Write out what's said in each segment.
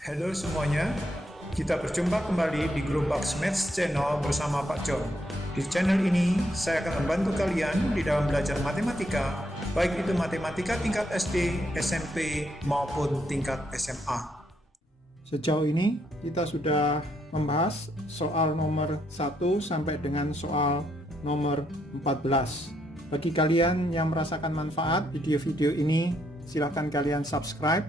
Halo semuanya, kita berjumpa kembali di Globox Maths Channel bersama Pak John. Di channel ini, saya akan membantu kalian di dalam belajar matematika, baik itu matematika tingkat SD, SMP, maupun tingkat SMA. Sejauh ini kita sudah membahas soal nomor 1 sampai dengan soal nomor 14. Bagi kalian yang merasakan manfaat video-video ini, silakan kalian subscribe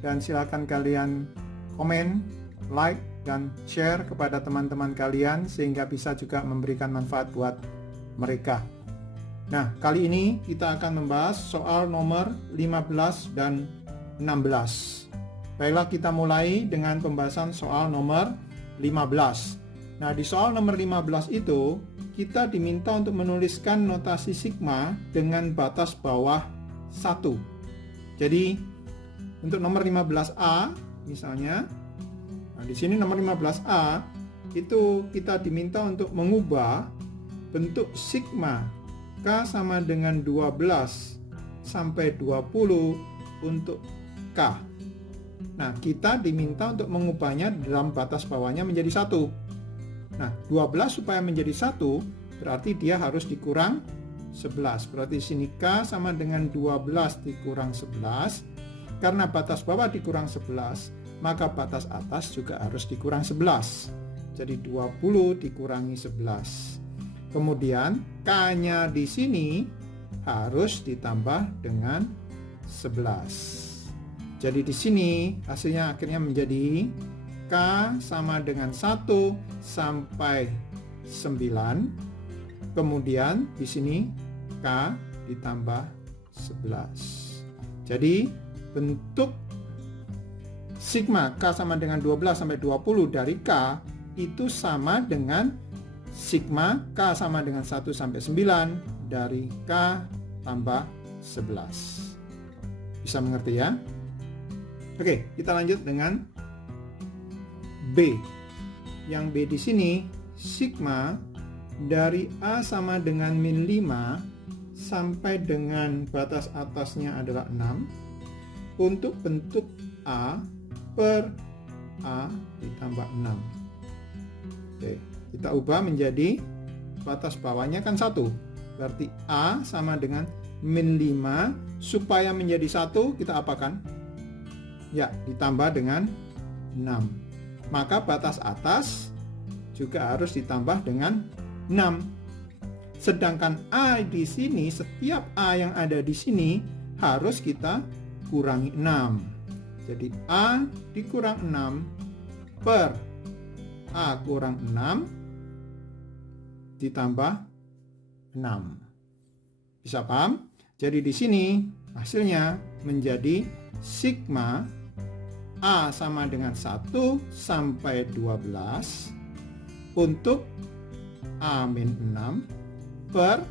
dan silakan kalian komen, like, dan share kepada teman-teman kalian sehingga bisa juga memberikan manfaat buat mereka. Nah, kali ini kita akan membahas soal nomor 15 dan 16. Baiklah, kita mulai dengan pembahasan soal nomor 15. Nah, di soal nomor 15 itu kita diminta untuk menuliskan notasi sigma dengan batas bawah 1. Jadi, untuk nomor 15A misalnya, nah di sini nomor 15A itu kita diminta untuk mengubah bentuk sigma K sama dengan 12 sampai 20 untuk K. Nah, kita diminta untuk mengubahnya dalam batas bawahnya menjadi 1. Nah, 12 supaya menjadi 1 berarti dia harus dikurang 11. Berarti di sini K sama dengan 12 dikurang 11. Karena batas bawah dikurang 11, maka batas atas juga harus dikurang 11. Jadi 20 dikurangi 11. Kemudian K-nya di sini harus ditambah dengan 11. Jadi di sini hasilnya akhirnya menjadi K sama dengan 1 sampai 9. Kemudian di sini K ditambah 11. Jadi bentuk sigma K sama dengan 12 sampai 20 dari K itu sama dengan sigma K sama dengan 1 sampai 9 dari K tambah 11. Bisa mengerti ya? Oke, kita lanjut dengan B. Yang B di sini sigma dari A sama dengan min 5 sampai dengan batas atasnya adalah 6 untuk bentuk A per A ditambah 6. Oke, kita ubah menjadi batas bawahnya kan 1. Berarti A sama dengan min 5. Supaya menjadi 1 kita apakan? Ya, ditambah dengan 6. Maka batas atas juga harus ditambah dengan 6. Sedangkan A di sini, setiap A yang ada di sini harus kita kurangi 6. Jadi A dikurang 6 per A kurang 6 ditambah 6. Bisa paham? Jadi di sini hasilnya menjadi sigma A sama dengan 1 sampai 12 untuk A min 6 per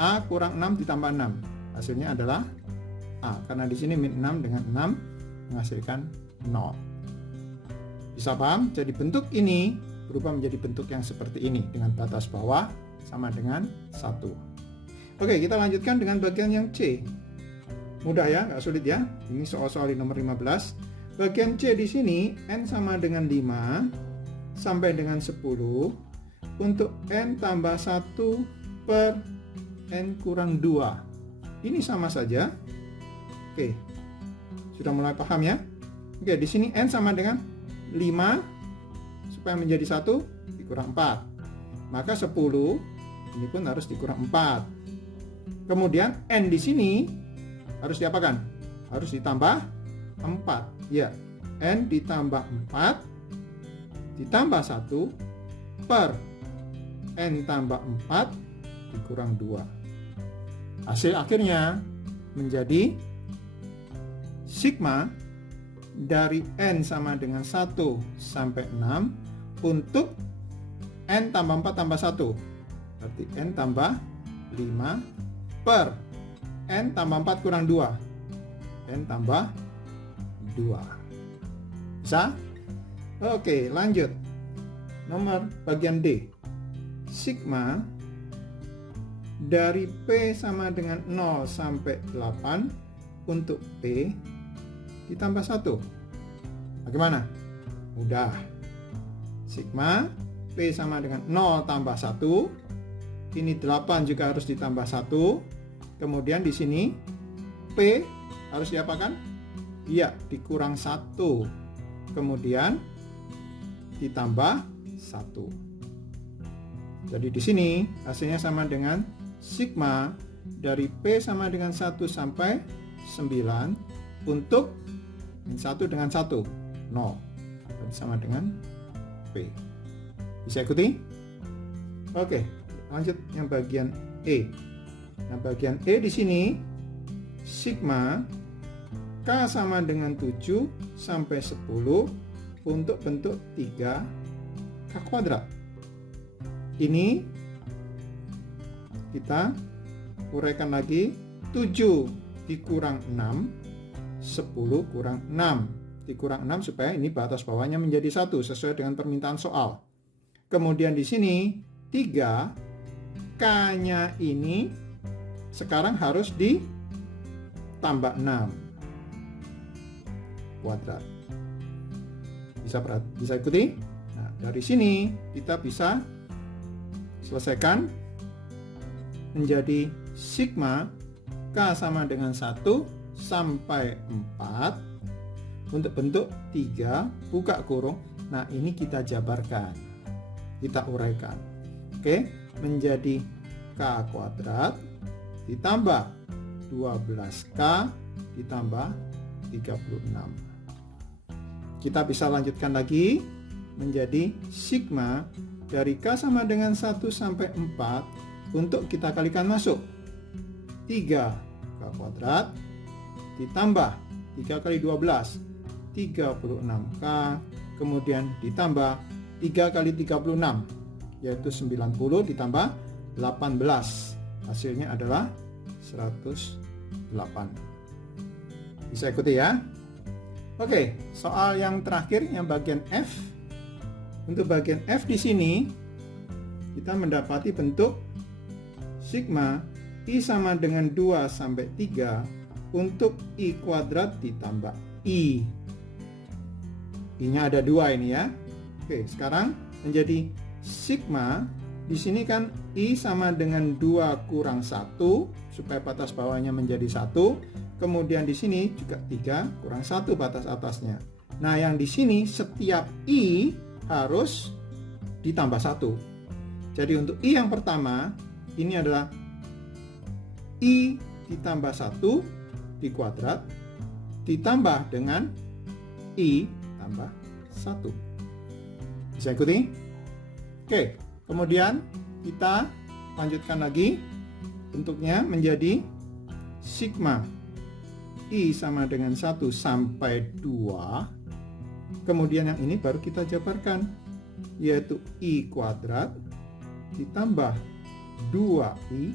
A kurang 6 ditambah 6. Hasilnya adalah A, karena di sini min 6 dengan 6 menghasilkan 0. Bisa paham? Jadi bentuk ini berubah menjadi bentuk yang seperti ini dengan batas bawah sama dengan 1. Oke, kita lanjutkan dengan bagian yang C. Mudah ya, nggak sulit ya. Ini soal-soal di nomor 15. Bagian C di sini N sama dengan 5 sampai dengan 10 untuk N tambah 1 per N kurang 2. Ini sama saja. Oke, sudah mulai paham ya? Oke, di sini N sama dengan 5, supaya menjadi 1 dikurang 4. Maka 10 ini pun harus dikurang 4. Kemudian N di sini harus diapakan? Harus ditambah 4. Ya, N ditambah 4 ditambah 1 per N tambah 4 dikurang 2. Hasil akhirnya menjadi sigma dari N sama dengan 1 sampai 6 untuk N tambah 4 tambah 1. Berarti N tambah 5 per N tambah 4 kurang 2. N tambah 2. Bisa? Oke, lanjut. Nomor bagian D. Sigma dari P sama dengan 0 sampai 8 untuk P ditambah 1. Bagaimana? Mudah. Sigma P sama dengan 0 tambah 1. Ini 8 juga harus ditambah 1. Kemudian di sini P harus diapakan? Iya, dikurang 1. Kemudian ditambah 1. Jadi di sini hasilnya sama dengan sigma dari P sama dengan 1 sampai 9 untuk 1 dengan 1, 0. Jadi sama dengan P. Bisa ikuti? Oke, lanjut yang bagian E. Nah, bagian E di sini sigma K sama dengan 7 sampai 10 untuk bentuk 3K kuadrat. Ini kita uraikan lagi, 7 dikurang 6, 10 kurang 6. Dikurang 6 supaya ini batas bawahnya menjadi 1 sesuai dengan permintaan soal. Kemudian di sini 3, K-nya ini sekarang harus ditambah 6 kuadrat. Bisa ikuti? Nah, dari sini kita bisa selesaikan menjadi sigma K sama dengan 1 sampai 4 untuk bentuk 3 buka kurung. Nah, ini kita jabarkan, kita uraikan. Oke, menjadi K kuadrat ditambah 12K ditambah 36. Kita bisa lanjutkan lagi menjadi sigma dari K sama dengan 1 sampai 4 untuk kita kalikan masuk 3K kuadrat ditambah 3 kali 12 36K, kemudian ditambah 3 kali 36 yaitu 90 ditambah 18, hasilnya adalah 108. Bisa ikuti ya? Oke, soal yang terakhir yang bagian F. Untuk bagian F di sini kita mendapati bentuk sigma I sama dengan 2 sampai 3 untuk I kuadrat ditambah I. I-nya ada 2 ini ya. Oke, sekarang menjadi sigma di sini kan I sama dengan 2 kurang 1 supaya batas bawahnya menjadi 1. Kemudian di sini juga 3 kurang 1 batas atasnya. Nah, yang di sini setiap I harus ditambah 1. Jadi untuk I yang pertama, ini adalah I ditambah 1 di kuadrat, ditambah dengan I tambah 1. Bisa ikuti? Oke, kemudian kita lanjutkan lagi. Bentuknya menjadi sigma I sama dengan 1 sampai 2. Kemudian yang ini baru kita jabarkan, yaitu I kuadrat ditambah 2I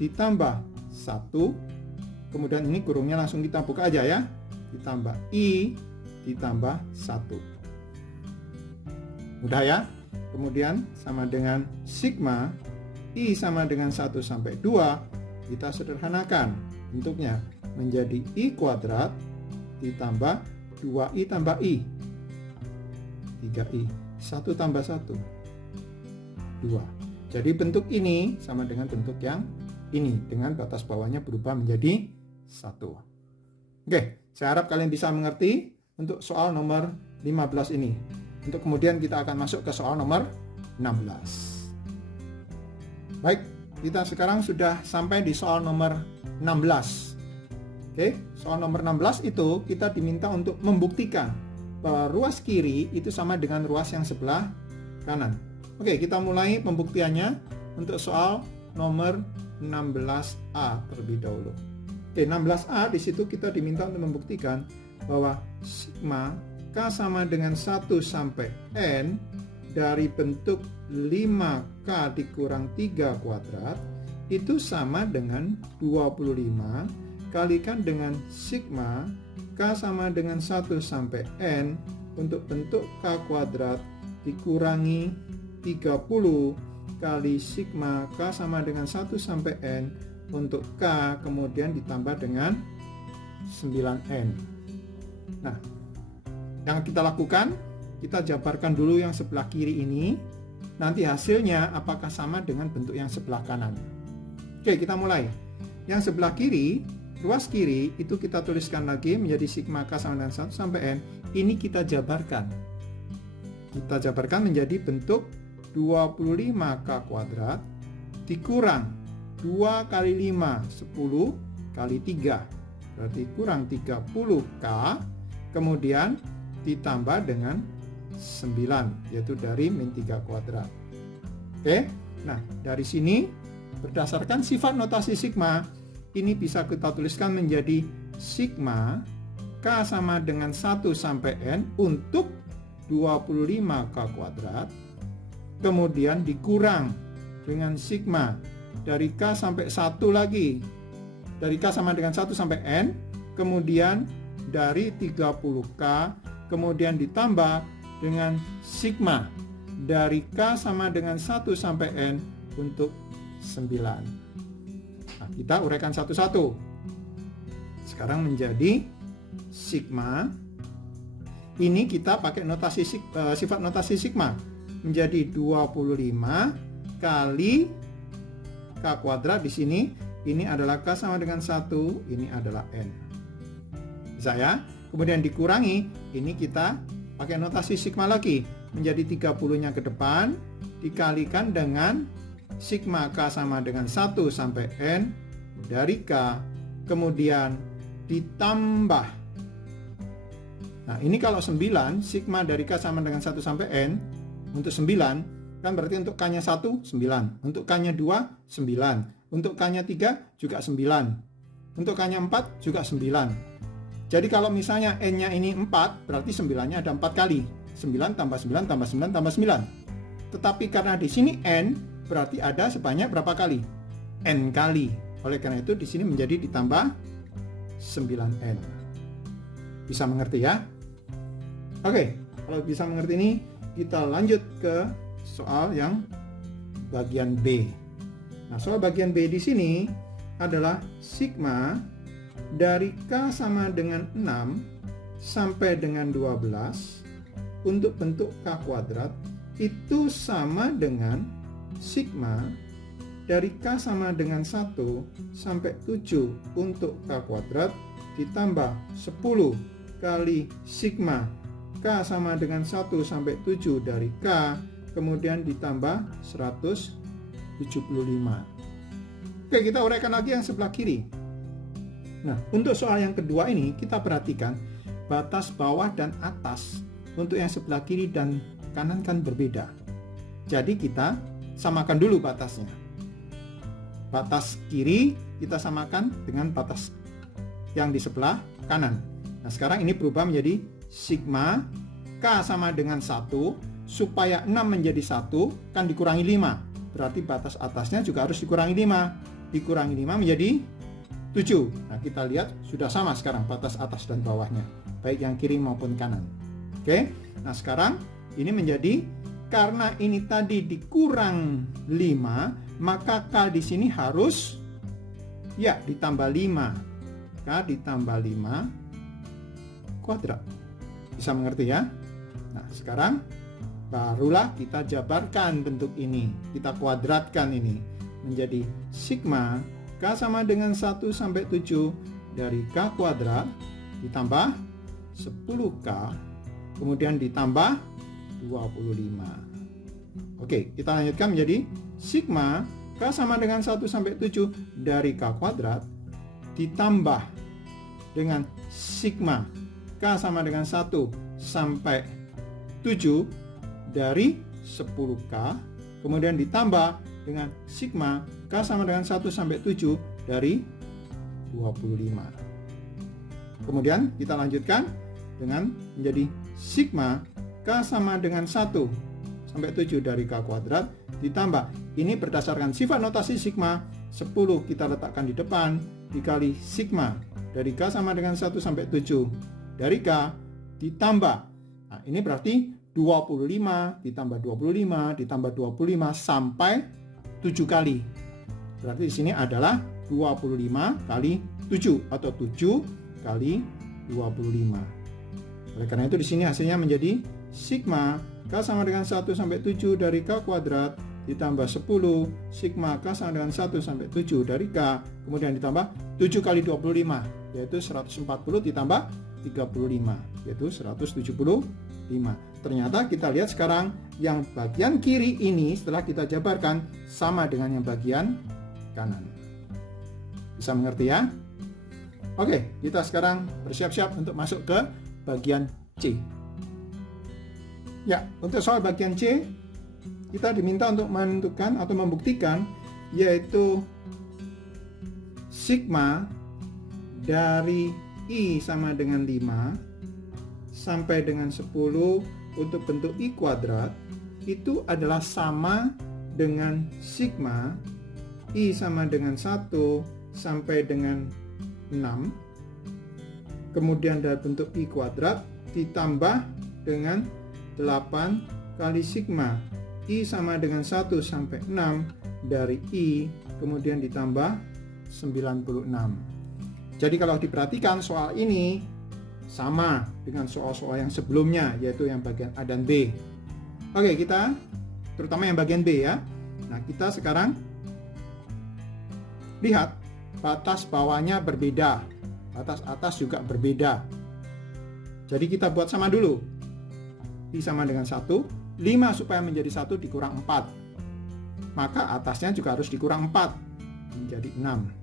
ditambah 1. Kemudian ini kurungnya langsung kita buka aja ya. Ditambah I ditambah 1. Mudah ya? Kemudian sama dengan sigma I sama dengan 1 sampai 2. Kita sederhanakan bentuknya menjadi I kuadrat ditambah 2I tambah I, 3I, 1 tambah 1, 2. Jadi bentuk ini sama dengan bentuk yang ini, dengan batas bawahnya berubah menjadi 1. Oke, saya harap kalian bisa mengerti untuk soal nomor 15 ini. Untuk kemudian kita akan masuk ke soal nomor 16. Baik, kita sekarang sudah sampai di soal nomor 16. Oke, soal nomor 16 itu kita diminta untuk membuktikan bahwa ruas kiri itu sama dengan ruas yang sebelah kanan. Oke, kita mulai pembuktiannya untuk soal nomor 16A terlebih dahulu. Oke, 16A di situ kita diminta untuk membuktikan bahwa sigma K sama dengan 1 sampai N dari bentuk 5K dikurang 3 kuadrat itu sama dengan 25 kalikan dengan sigma K sama dengan 1 sampai N untuk bentuk K kuadrat dikurangi 30 kali sigma K sama dengan 1 sampai N untuk K kemudian ditambah dengan 9N. Nah, Yang kita lakukan, kita jabarkan dulu yang sebelah kiri ini. Nanti hasilnya apakah sama dengan bentuk yang sebelah kanan. Oke, kita mulai. Yang sebelah kiri, ruas kiri itu kita tuliskan lagi menjadi sigma K sama dengan 1 sampai N. Ini kita jabarkan. Kita jabarkan menjadi bentuk 25K kuadrat dikurang 2 kali 5, 10 kali 3. Berarti kurang 30K. Kemudian ditambah dengan 9, yaitu dari min 3 kuadrat. Oke, nah dari sini berdasarkan sifat notasi sigma, ini bisa kita tuliskan menjadi sigma K sama dengan 1 sampai N untuk 25K kuadrat, kemudian dikurang dengan sigma dari K sampai 1 lagi, dari K sama dengan 1 sampai N, kemudian dari 30K, kemudian ditambah dengan sigma dari K sama dengan 1 sampai N untuk 9. Nah, kita uraikan satu-satu. Sekarang menjadi sigma. Ini kita pakai notasi sifat notasi sigma. Menjadi 25 kali K kuadrat di sini. Ini adalah K sama dengan 1, ini adalah N. Bisa ya? Kemudian dikurangi, ini kita pakai notasi sigma lagi. Menjadi 30-nya ke depan, dikalikan dengan sigma K sama dengan 1 sampai N dari K, kemudian ditambah. Nah, ini kalau 9, sigma dari K sama dengan 1 sampai N, untuk 9, kan berarti untuk K-nya 1, 9. Untuk K-nya 2, 9. Untuk K-nya 3, juga 9. Untuk K-nya 4, juga 9. Jadi kalau misalnya N-nya ini 4, berarti 9-nya ada 4 kali. 9 tambah 9 tambah 9 tambah 9. Tetapi karena di sini N, berarti ada sebanyak berapa kali? N kali. Oleh karena itu di sini menjadi ditambah 9N. Bisa mengerti ya? Oke, kalau bisa mengerti ini, kita lanjut ke soal yang bagian B. Nah, soal bagian B di sini adalah sigma dari K sama dengan 6 sampai dengan 12 untuk bentuk K kuadrat itu sama dengan sigma dari K sama dengan 1 sampai 7 untuk K kuadrat ditambah 10 kali sigma K sama dengan 1 sampai 7 dari K, kemudian ditambah 175. Oke, kita uraikan lagi yang sebelah kiri. Nah, untuk soal yang kedua ini, kita perhatikan batas bawah dan atas untuk yang sebelah kiri dan kanan kan berbeda. Jadi kita samakan dulu batasnya. Batas kiri kita samakan dengan batas yang di sebelah kanan. Nah, sekarang ini berubah menjadi sigma K sama dengan 1, supaya 6 menjadi 1, kan dikurangi 5. Berarti batas atasnya juga harus dikurangi 5. Dikurangi 5 menjadi 7. Nah, kita lihat sudah sama sekarang batas atas dan bawahnya, baik yang kiri maupun kanan. Oke, nah sekarang ini menjadi, karena ini tadi dikurang 5, maka K di sini harus ya ditambah 5. K ditambah 5 kuadrat. Bisa mengerti ya? Nah, sekarang barulah kita jabarkan bentuk ini. Kita kuadratkan ini menjadi sigma K sama dengan 1 sampai 7 dari K kuadrat ditambah 10K, kemudian ditambah 25. Oke, kita lanjutkan menjadi sigma K sama dengan 1 sampai 7 dari K kuadrat ditambah dengan sigma K sama dengan 1 sampai 7 dari 10K, kemudian ditambah dengan sigma K sama dengan 1 sampai 7 dari 25. Kemudian kita lanjutkan dengan menjadi sigma K sama dengan 1 sampai 7 dari K kuadrat ditambah, ini berdasarkan sifat notasi sigma, 10 kita letakkan di depan dikali sigma dari K sama dengan 1 sampai 7 dari K ditambah, nah ini berarti 25 ditambah 25 ditambah 25 sampai 7 kali. Berarti di sini adalah 25 kali 7 atau 7 kali 25. Oleh karena itu di sini hasilnya menjadi sigma K sama dengan 1 sampai 7 dari K kuadrat ditambah 10 sigma K sama dengan 1 sampai 7 dari K, kemudian ditambah 7 kali 25 yaitu 140 ditambah 35 yaitu 175. Ternyata kita lihat sekarang yang bagian kiri ini setelah kita jabarkan sama dengan yang bagian kanan. Bisa mengerti ya? Oke, kita sekarang bersiap-siap untuk masuk ke bagian C. Ya, untuk soal bagian C kita diminta untuk menentukan atau membuktikan yaitu sigma dari I sama dengan 5 sampai dengan 10 untuk bentuk I kuadrat itu adalah sama dengan sigma I sama dengan 1 sampai dengan 6 kemudian dari bentuk I kuadrat ditambah dengan 8 kali sigma I sama dengan 1 sampai 6 dari I kemudian ditambah 96. Jadi kalau diperhatikan soal ini sama dengan soal-soal yang sebelumnya yaitu yang bagian A dan B. Oke, kita terutama yang bagian B ya. Nah, kita sekarang lihat batas bawahnya berbeda, batas atas juga berbeda. Jadi kita buat sama dulu. I sama dengan 1, 5 supaya menjadi 1 dikurang 4. Maka atasnya juga harus dikurang 4 menjadi 6.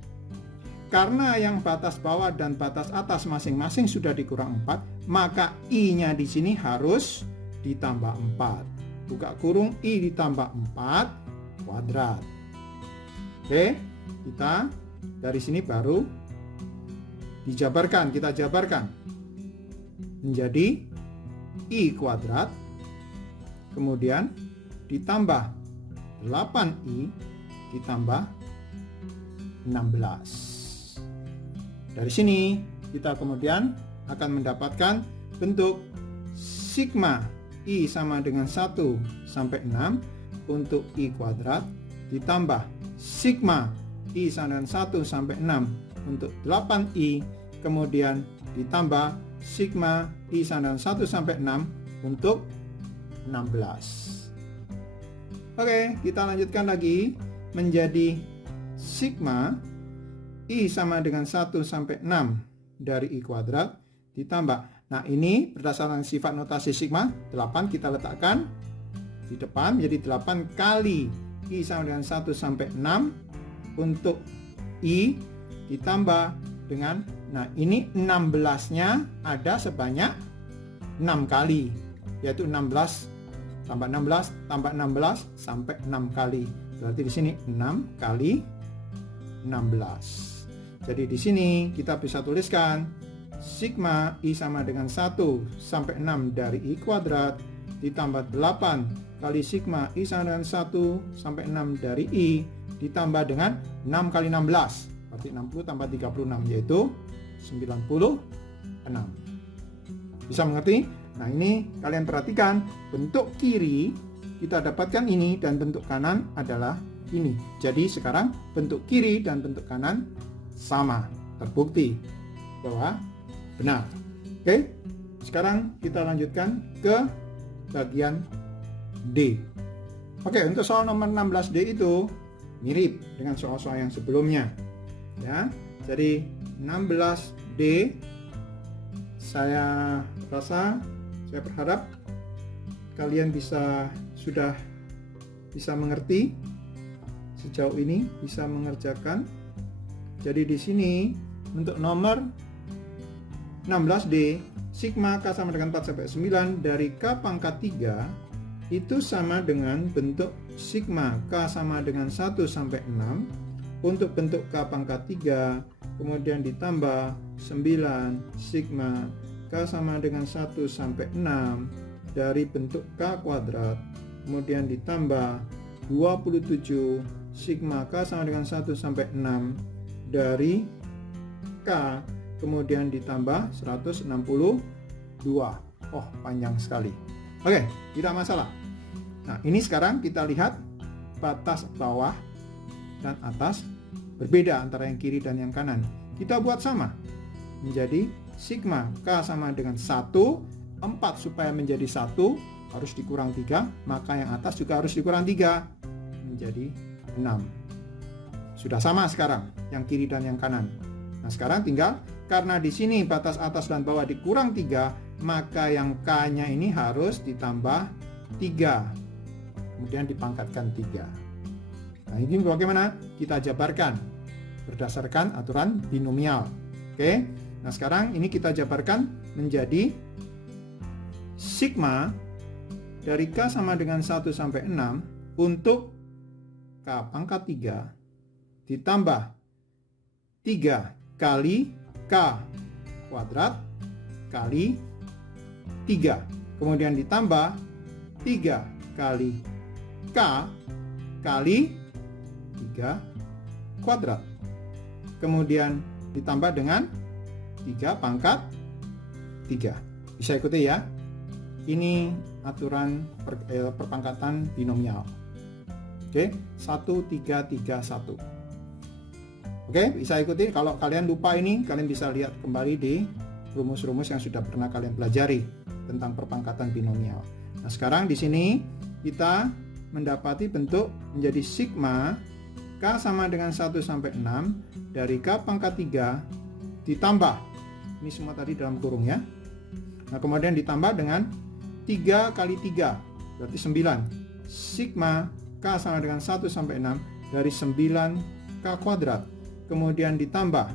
Karena yang batas bawah dan batas atas masing-masing sudah dikurang 4, maka I-nya di sini harus ditambah 4. Buka kurung I ditambah 4 kuadrat. Oke, kita dari sini baru dijabarkan, kita jabarkan menjadi I kuadrat kemudian ditambah 8I ditambah 16. Dari sini kita kemudian akan mendapatkan bentuk sigma I sama dengan 1 sampai 6 untuk I kuadrat ditambah sigma I sama dengan 1 sampai 6 untuk 8I kemudian ditambah sigma I sama dengan 1 sampai 6 untuk 16. Oke, kita lanjutkan lagi menjadi sigma I sama dengan 1 sampai 6 dari I kuadrat ditambah. Nah, ini berdasarkan sifat notasi sigma 8 kita letakkan di depan menjadi 8 kali I sama dengan 1 sampai 6 untuk I ditambah dengan, nah ini 16-nya ada sebanyak 6 kali yaitu 16 tambah 16 tambah 16 sampai 6 kali. Berarti di sini 6 kali 16. Jadi di sini kita bisa tuliskan sigma I sama dengan 1 sampai 6 dari I kuadrat ditambah 8 kali sigma I sama dengan 1 sampai 6 dari I ditambah dengan 6 kali 16. Berarti 60 tambah 36 yaitu 96. Bisa mengerti? Nah, ini kalian perhatikan bentuk kiri kita dapatkan ini dan bentuk kanan adalah ini. Jadi sekarang bentuk kiri dan bentuk kanan sama, terbukti bahwa benar. Oke, sekarang kita lanjutkan ke bagian D. Oke, untuk soal nomor 16D itu mirip dengan soal-soal yang sebelumnya. Ya, jadi 16D saya berharap kalian sudah bisa mengerti sejauh ini, bisa mengerjakan. Jadi di sini untuk nomor 16D sigma K sama dengan 4 sampai 9 dari K pangkat 3 itu sama dengan bentuk sigma K sama dengan 1 sampai 6 untuk bentuk K pangkat 3 kemudian ditambah 9 sigma K sama dengan 1 sampai 6 dari bentuk K kuadrat kemudian ditambah 27 sigma K sama dengan 1 sampai 6 dari K kemudian ditambah 162. Oh, panjang sekali. Oke, tidak masalah. Nah, ini sekarang kita lihat batas bawah dan atas berbeda antara yang kiri dan yang kanan. Kita buat sama menjadi sigma K sama dengan 1 4 supaya menjadi 1 harus dikurang 3, maka yang atas juga harus dikurang 3, menjadi 6. Sudah sama sekarang, yang kiri dan yang kanan. Nah sekarang tinggal, karena di sini batas atas dan bawah dikurang 3, maka yang K-nya ini harus ditambah 3. Kemudian dipangkatkan 3. Nah ini bagaimana? Kita jabarkan berdasarkan aturan binomial. Oke. Nah sekarang ini kita jabarkan menjadi sigma dari K sama dengan 1 sampai 6 untuk K pangkat 3 ditambah 3 kali K kuadrat kali 3. Kemudian ditambah 3 kali K kali 3 kuadrat. Kemudian ditambah dengan 3 pangkat 3. Bisa ikuti ya. Ini aturan perpangkatan binomial. Oke, 1 3 3 1. Oke, bisa ikuti. Kalau kalian lupa ini, kalian bisa lihat kembali di rumus-rumus yang sudah pernah kalian pelajari tentang perpangkatan binomial. Nah, sekarang di sini kita mendapati bentuk menjadi sigma K sama dengan 1 sampai 6 dari K pangkat 3 ditambah, ini semua tadi dalam kurung ya. Nah, kemudian ditambah dengan 3 kali 3, berarti 9. Sigma K sama dengan 1 sampai 6 dari 9 K kuadrat. Kemudian ditambah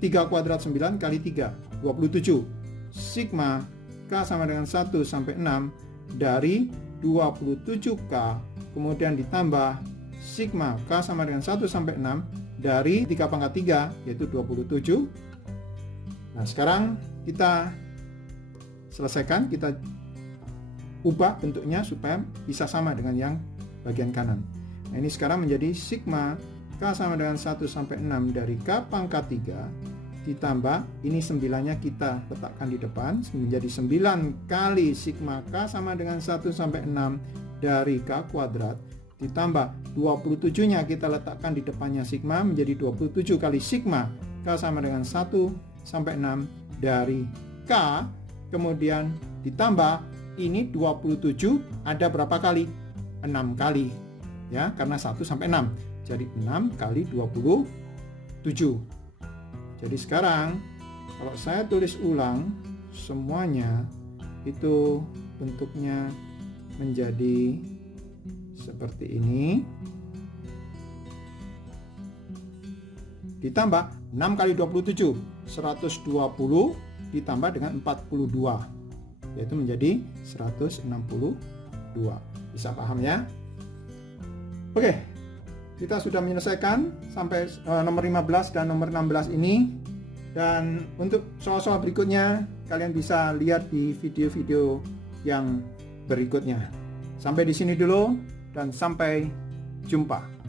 3 kuadrat 9 kali 3, 27. Sigma K sama dengan 1 sampai 6 dari 27K. Kemudian ditambah sigma K sama dengan 1 sampai 6 dari 3 pangkat 3, yaitu 27. Nah, sekarang kita selesaikan, kita ubah bentuknya supaya bisa sama dengan yang bagian kanan. Nah, ini sekarang menjadi sigma K sama dengan 1 sampai 6 dari K pangkat 3 ditambah, ini 9-nya kita letakkan di depan, menjadi 9 kali sigma K sama dengan 1 sampai 6 dari K kuadrat ditambah 27-nya kita letakkan di depannya sigma, menjadi 27 kali sigma K sama dengan 1 sampai 6 dari K. Kemudian ditambah, ini 27 ada berapa kali? 6 kali ya, karena 1 sampai 6, jadi 6 kali 27. Jadi sekarang kalau saya tulis ulang semuanya, itu bentuknya menjadi seperti ini. Ditambah 6 kali 27, 120 ditambah dengan 42, yaitu menjadi 162. Bisa paham ya? Oke, kita sudah menyelesaikan sampai nomor 15 dan nomor 16 ini. Dan untuk soal-soal berikutnya kalian bisa lihat di video-video yang berikutnya. Sampai di sini dulu dan sampai jumpa.